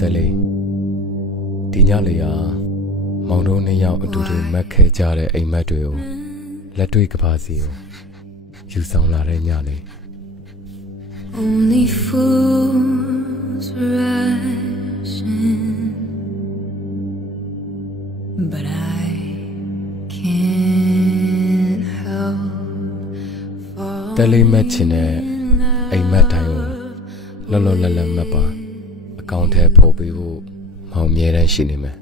တယ်လေဒီညလေးဟာမောင်တို့နှစ်ယောက်အတူတူမက်ခဲကြတဲ့အိမ်မက်တွေကိုလက်တွေ့ကပါစီကိုယူဆောင်လာတဲ့ညလေး Only fools rush in, but I can't help falling တယ်လေးမက်ချင်တဲ့အိမ်မက်တိုင်းကိုလောလောလတ်လတ်မက်ပါအကောင့်ထဲပို့ပေးဖို့မောင်မြဲတမ်းရှိနေမယ်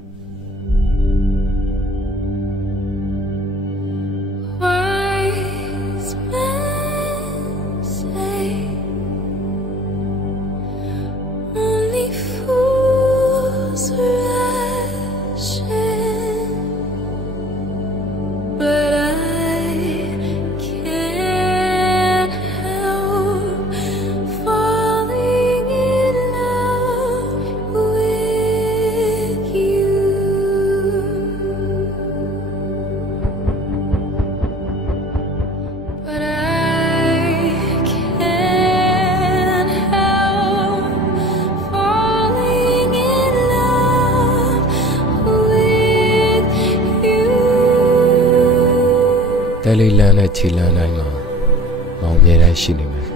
တယ်လေးလန်းနဲ့ခြေလန်းတိုင်းမှာမောင်မြဲတမ်းရှိနေမယ်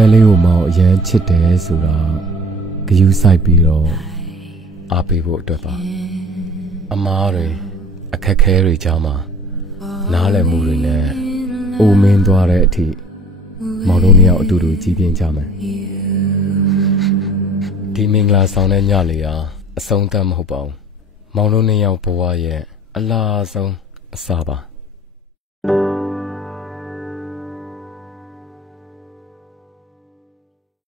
တယ်လေးကိုမောင်အရန်ချစ်တယ်ဆိုတော့ဂယူးဆိုင်ပြီးတော့အားပေးဖို့အတွက်ပါအမားတွေအခက်ခဲတွေကြားမှာနားလည်မှုတွေနဲ့အိုမင်းသွားတဲ့အထိမောင်တို့နှစ်ယောက်အတူတူကြီးပြင်းကြမယ်ဒီမင်္ဂလာဆောင်တဲ့ညလေးဟာအဆုံးသတ်မဟုတ်ပါဘူးမောင်တို့နှစ်ယောက်ဘဝရဲ့အလားဆုံးအစားပါ